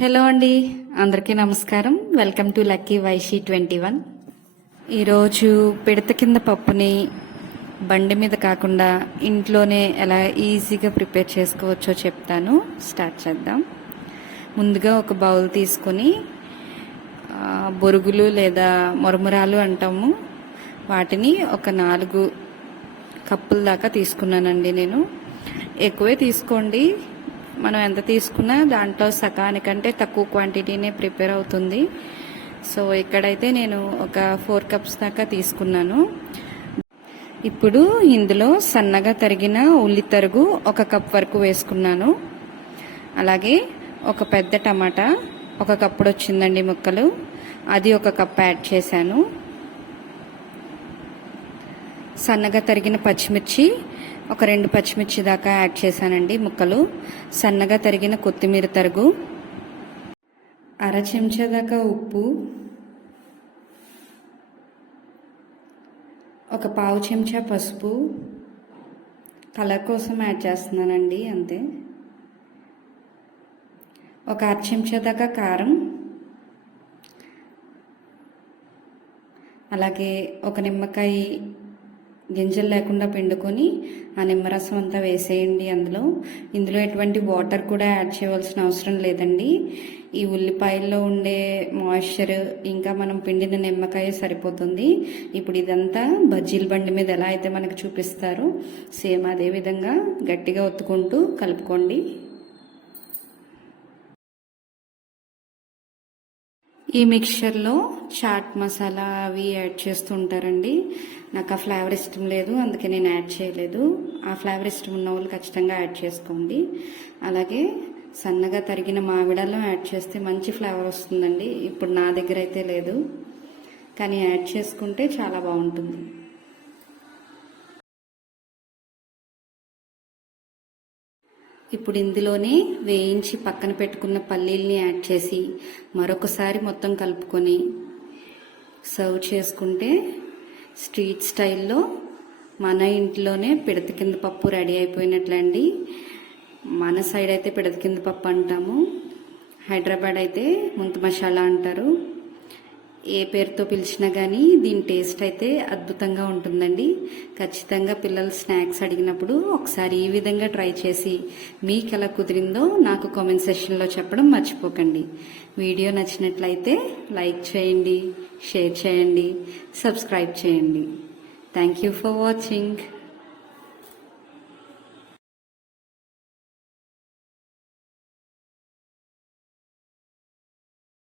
Hello అండి, అందరికీ నమస్కారం. Welcome to lucky వైషీ 21. ఈరోజు పిడత కింద పప్పుని బండి మీద కాకుండా ఇంట్లోనే ఎలా ఈజీగా ప్రిపేర్ చేసుకోవచ్చో చెప్తాను. స్టార్ట్ చేద్దాం. ముందుగా ఒక బౌల్ తీసుకొని బొరుగులు లేదా మురమురాలు అంటాము, వాటిని ఒక 4 కప్పుల దాకా తీసుకున్నానండి. నేను ఎక్కువే తీసుకోండి, మనం ఎంత తీసుకున్నా దాంట్లో సగానికంటే తక్కువ క్వాంటిటీనే ప్రిపేర్ అవుతుంది. సో ఇక్కడైతే నేను ఒక 4 కప్స్ దాకా తీసుకున్నాను. ఇప్పుడు ఇందులో సన్నగా తరిగిన ఉల్లి తరుగు 1 కప్ వరకు వేసుకున్నాను. అలాగే ఒక పెద్ద టమాటా 1 కప్పుడు వచ్చిందండి ముక్కలు, అది 1 కప్ యాడ్ చేశాను. సన్నగా తరిగిన పచ్చిమిర్చి ఒక 2 పచ్చిమిర్చి దాకా యాడ్ చేశానండి ముక్కలు. సన్నగా తరిగిన కొత్తిమీర తరుగు, 1/2 చెంచా దాకా ఉప్పు, 1/4 చెంచా పసుపు, కలర్ కోసం యాడ్ చేస్తున్నానండి అంతే. 1/2 చెంచా దాకా కారం, అలాగే 1 నిమ్మకాయ గింజలు లేకుండా పిండుకొని ఆ నిమ్మరసం అంతా వేసేయండి ఇందులో ఎటువంటి వాటర్ కూడా యాడ్ చేయవలసిన అవసరం లేదండి. ఈ ఉల్లిపాయల్లో ఉండే మాయిశ్చర్ ఇంకా మనం పిండిన నిమ్మకాయ సరిపోతుంది. ఇప్పుడు ఇదంతా బజ్జీల బండి మీద ఎలా అయితే మనకు చూపిస్తారో సేమ్ అదే విధంగా గట్టిగా ఒత్తుకుంటూ కలుపుకోండి. ఈ మిక్చర్లో చాట్ మసాలా అవి యాడ్ చేస్తూ ఉంటారండి. నాకు ఆ ఫ్లేవర్ ఇష్టం లేదు, అందుకే నేను యాడ్ చేయలేదు. ఆ ఫ్లేవర్ ఇష్టం ఉన్న వాళ్ళు ఖచ్చితంగా యాడ్ చేసుకోండి. అలాగే సన్నగా తరిగిన మామిడాలను యాడ్ చేస్తే మంచి ఫ్లేవర్ వస్తుందండి. ఇప్పుడు నా దగ్గర అయితే లేదు, కానీ యాడ్ చేసుకుంటే చాలా బాగుంటుంది. ఇప్పుడు ఇందులోనే వేయించి పక్కన పెట్టుకున్న పల్లీల్ని యాడ్ చేసి మరొకసారి మొత్తం కలుపుకొని సర్వ్ చేసుకుంటే స్ట్రీట్ స్టైల్లో మన ఇంట్లోనే పిడత కింద పప్పు రెడీ అయిపోయినట్లండి. మన సైడ్ అయితే పిడత కింద పప్పు అంటాము, హైదరాబాద్ అయితే ముంత మసాలా అంటారు. ఏ పేరుతో పిలిచినా కానీ దీని టేస్ట్ అయితే అద్భుతంగా ఉంటుందండి. ఖచ్చితంగా పిల్లలు స్నాక్స్ అడిగినప్పుడు ఒకసారి ఈ విధంగా ట్రై చేసి మీకు ఎలా కుదిరిందో నాకు కామెంట్ సెక్షన్లో చెప్పడం మర్చిపోకండి. వీడియో నచ్చినట్లయితే లైక్ చేయండి, షేర్ చేయండి, సబ్స్క్రైబ్ చేయండి. Thank you for watching.